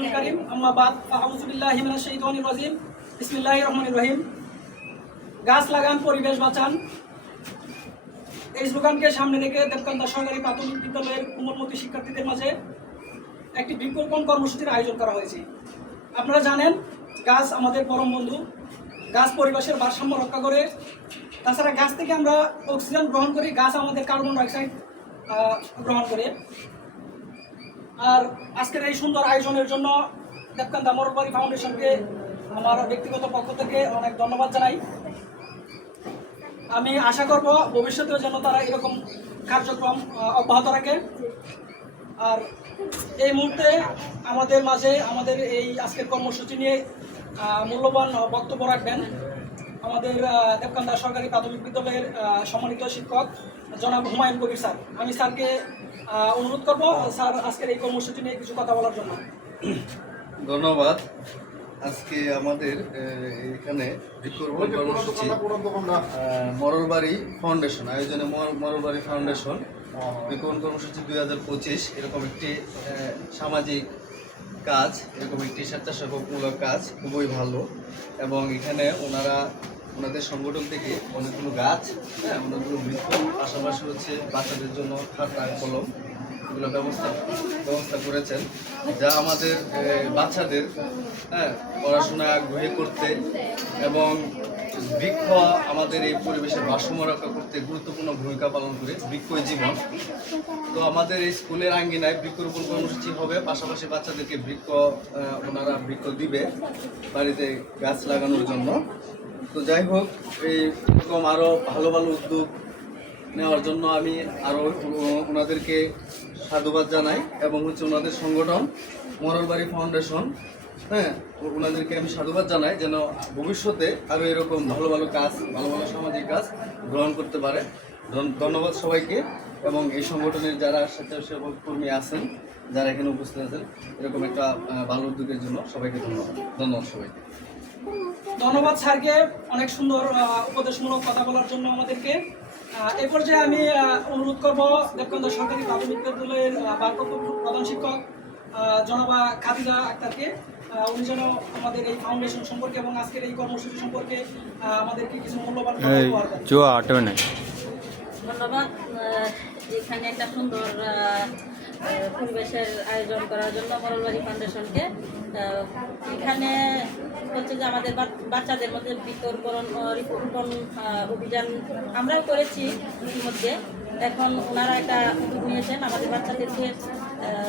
রাসূলুল কারীম আম্মা বাদ আউযু বিল্লাহি মিনাশ শাইতানির রাজিম বিসমিল্লাহির রহমানির রহিম। গাছ লাগান পরিবেশ বাঁচান, এই স্লোগানকে সামনে রেখে দেবকান্দা সরকারি প্রাথমিক বিদ্যালয়ের কোমলমতি শিক্ষার্থীদের মাঝে একটি বৃক্ষরোপণ কর্মসূচির আয়োজন করা হয়েছে। আপনারা জানেন গাছ আমাদের পরম বন্ধু, গাছ পরিবেশের ভারসাম্য রক্ষা করে। তাছাড়া গাছ থেকে আমরা অক্সিজেন গ্রহণ করি, গাছ আমাদের কার্বন ডাইঅক্সাইড গ্রহণ করে। আর আজকের এই সুন্দর আয়োজনের জন্য দেবকান্দা মোরলবাড়ি ফাউন্ডেশনকে আমার ব্যক্তিগত পক্ষ থেকে অনেক ধন্যবাদ জানাই। আমি আশা করব ভবিষ্যতেও যেন তারা এরকম কার্যক্রম অব্যাহত রাখে। আর এই মুহূর্তে আমাদের মাঝে আমাদের এই আজকের কর্মসূচি নিয়ে মূল্যবান বক্তব্য রাখবেন আমাদের দেবকান্দা সরকারি প্রাথমিক বিদ্যালয়ের সম্মানিত শিক্ষক জনাব হুমায়ুন কবির স্যার। আমি স্যারকে অনুরোধ করব স্যার আজকের এই কর্মসূচি নিয়ে কিছু কথা বলার জন্য। ধন্যবাদ। আজকে আমাদের এখানে বৃক্ষরোপণ কর্মসূচি মোরলবাড়ি ফাউন্ডেশন আয়োজনে মোরলবাড়ি ফাউন্ডেশন বৃক্ষরোপণ কর্মসূচি 2025 এরকম একটি সামাজিক কাজ, এরকম একটি স্বেচ্ছাসেবকমূলক কাজ খুবই ভালো। এবং এখানে ওনাদের সংগঠন থেকে অনেকগুলো গাছ, অনেকগুলো বৃক্ষ, পাশাপাশি হচ্ছে বাচ্চাদের জন্য খাতা কলম এগুলো ব্যবস্থা করেছেন, যা আমাদের বাচ্চাদের পড়াশোনা আগ্রহী করতে এবং বৃক্ষ আমাদের এই পরিবেশের ভারসাম্য রক্ষা করতে গুরুত্বপূর্ণ ভূমিকা পালন করে। বৃক্ষই জীবন। তো আমাদের এই স্কুলের আঙ্গিনায় বৃক্ষরোপণ কর্মসূচি হবে, পাশাপাশি বাচ্চাদেরকে ওনারা বৃক্ষ দিবে বাড়িতে গাছ লাগানোর জন্য। তো যাই হোক, এইরকম আরও ভালো ভালো উদ্যোগ নেওয়ার জন্য আমি আরও ওনাদেরকে সাধুবাদ জানাই এবং হচ্ছে ওনাদের সংগঠন মোরলবাড়ি ফাউন্ডেশন, ওনাদেরকে আমি সাধুবাদ জানাই যেন ভবিষ্যতে আরও এরকম ভালো ভালো কাজ, ভালো ভালো সামাজিক কাজ গ্রহণ করতে পারে। ধন্যবাদ সবাইকে। এবং এই সংগঠনের যারা স্বেচ্ছাসেবক কর্মী আছেন, যারা এখানে উপস্থিত আছেন, এরকম একটা ভালো উদ্যোগের জন্য সবাইকে ধন্যবাদ সবাইকে। ধন্যবাদ স্যারকে অনেক সুন্দর উপদেশমূলক কথা বলার জন্য আমাদেরকে। এই পর্যায়ে আমি অনুরোধ করব দেবকান্দা সরকারি প্রাথমিক বিদ্যালয়ের ভারপ্রাপ্ত প্রধান শিক্ষক জনাবা খাদিজা আক্তারকে, উনি যেন আমাদের এই ফাউন্ডেশন সম্পর্কে এবং আজকের এই কর্মসূচি সম্পর্কে আমাদেরকে কিছু মূল্যবান ধন্যবাদ। এখানে একটা সুন্দর পরিবেশের আয়োজন করার জন্য মোরলবাড়ি ফাউন্ডেশনকে। এখানে হচ্ছে যে আমাদের বাচ্চাদের মধ্যে বৃক্ষরোপণ অভিযান আমরাও করেছি ইতিমধ্যে। এখন ওনারা একটা উদ্যোগ নিয়েছেন আমাদের বাচ্চাদেরকে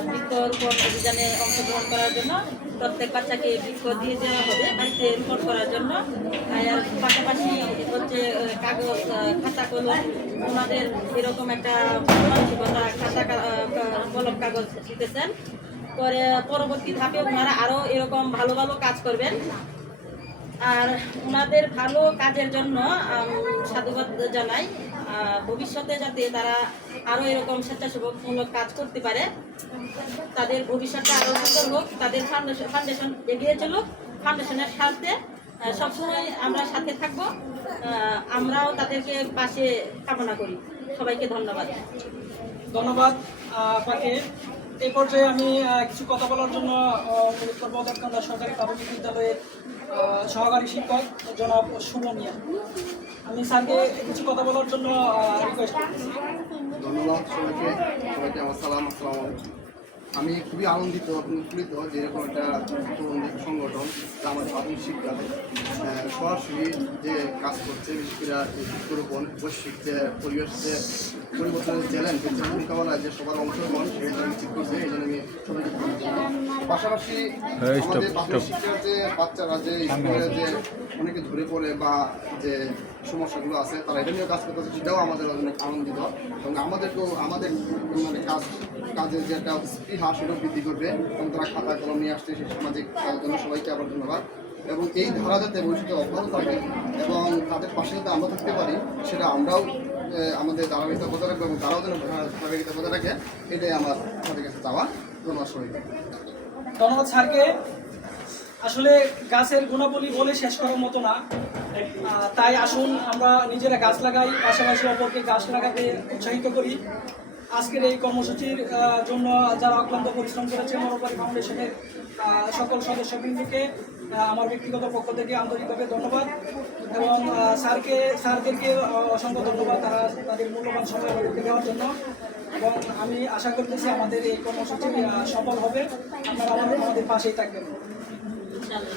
বৃক্ষরোপণ অভিযানে অংশগ্রহণ করার জন্য। প্রত্যেক বাচ্চাকে বৃক্ষ দিয়ে দেওয়া হবে বাড়িতে রোপণ করার জন্য। আর পাশাপাশি হচ্ছে কাগজ, খাতা কলম, ওনাদের এরকম একটা মানসিকতা, খাতা কলম কাগজ দিতেছেন। পরে পরবর্তী ধাপে ওনারা আরও এরকম ভালো ভালো কাজ করবেন। আর ওনাদের ভালো কাজের জন্য সাধুবাদ জানাই। ভবিষ্যতে যাতে তারা আরও এরকম স্বেচ্ছাসেবকমূলক কাজ করতে পারে, তাদের ভবিষ্যৎটা আরও সুন্দর হোক, তাদের ফাউন্ডেশন এগিয়ে চলুক। ফাউন্ডেশনের স্বার্থে সবসময় আমরা সাথে থাকব, আমরাও তাদেরকে পাশে কামনা করি। সবাইকে ধন্যবাদ। ধন্যবাদ আপনাকে। এই পর্যায়ে আমি কিছু কথা বলার জন্য অনুরোধ করবো দেবকান্দা সরকারি প্রাথমিক বিদ্যালয়ের সহকারী শিক্ষক জনাব শুভ মিয়া। আমি স্যারকে কিছু কথা বলার জন্য রিকোয়েস্ট করছি। ধন্যবাদ সবাইকে। আমার সালাম, আসসালামু আলাইকুম। আমি খুবই আনন্দিত অনুপ্রেরিত যে এরকম একটা সংগঠন আমাদের প্রাথমিক শিক্ষা সরাসরি যে কাজ করছে, বিশেষ করে বৃক্ষরোপণ, বৈশ্বিক যে পরিবেশ যে পরিবর্তনের চ্যালেঞ্জ মোকাবেলায় যে সবার অংশগ্রহণ সেটা নিশ্চিত করছে। এই জন্য আমি সবাইকে পাশাপাশি আমাদের প্রাথমিক শিক্ষার যে বাচ্চারা যে স্কুলে যে অনেকে ধরে পড়ে বা যে সমস্যাগুলো আছে তারা এটা নিয়েও কাজ করতেছে, সেটাও আমাদের অনেক আনন্দিত। এবং আমাদেরকেও আমাদের মানে কাজের যে একটা স্পৃহা সেটাও বৃদ্ধি করবে এবং তারা খাতা কলম নিয়ে আসছে সেই সামাজিক কাজের জন্য সবাইকে আবার ধন্যবাদ। এবং এই ধারা যাতে ভবিষ্যতে অব্যাহত থাকে এবং তাদের পাশে যাতে আমরা থাকতে পারি, সেটা আমরাও আমাদের ধারাবাহিকতা বজায় রাখবো এবং তারাও যেন ধারাবাহিকতা বজায় রাখে, এটাই আমার আমাদের কাছে চাওয়া। ধন্যবাদ সবাইকে। ধন্যবাদ স্যারকে। আসলে গাছের গুণাবলী বলে শেষ করার মতো না, তাই আসুন আমরা নিজেরা গাছ লাগাই, পাশাপাশি অপরকে গাছ লাগাতে উৎসাহিত করি। আজকের এই কর্মসূচির জন্য যারা অক্লান্ত পরিশ্রম করেছে মরলবাড়ি ফাউন্ডেশনের সকল সদস্যবৃন্দকে আমার ব্যক্তিগত পক্ষ থেকে আন্তরিকভাবে ধন্যবাদ এবং স্যারদেরকে অসংখ্য ধন্যবাদ তারা তাদের মূল্যবান সময় আমাদেরকে দেওয়ার জন্য। এবং আমি আশা করতেছি আমাদের এই কর্মসূচি সফল হবে, আপনারা আমাদের পাশেই থাকবেন। ইনশাআল্লাহ।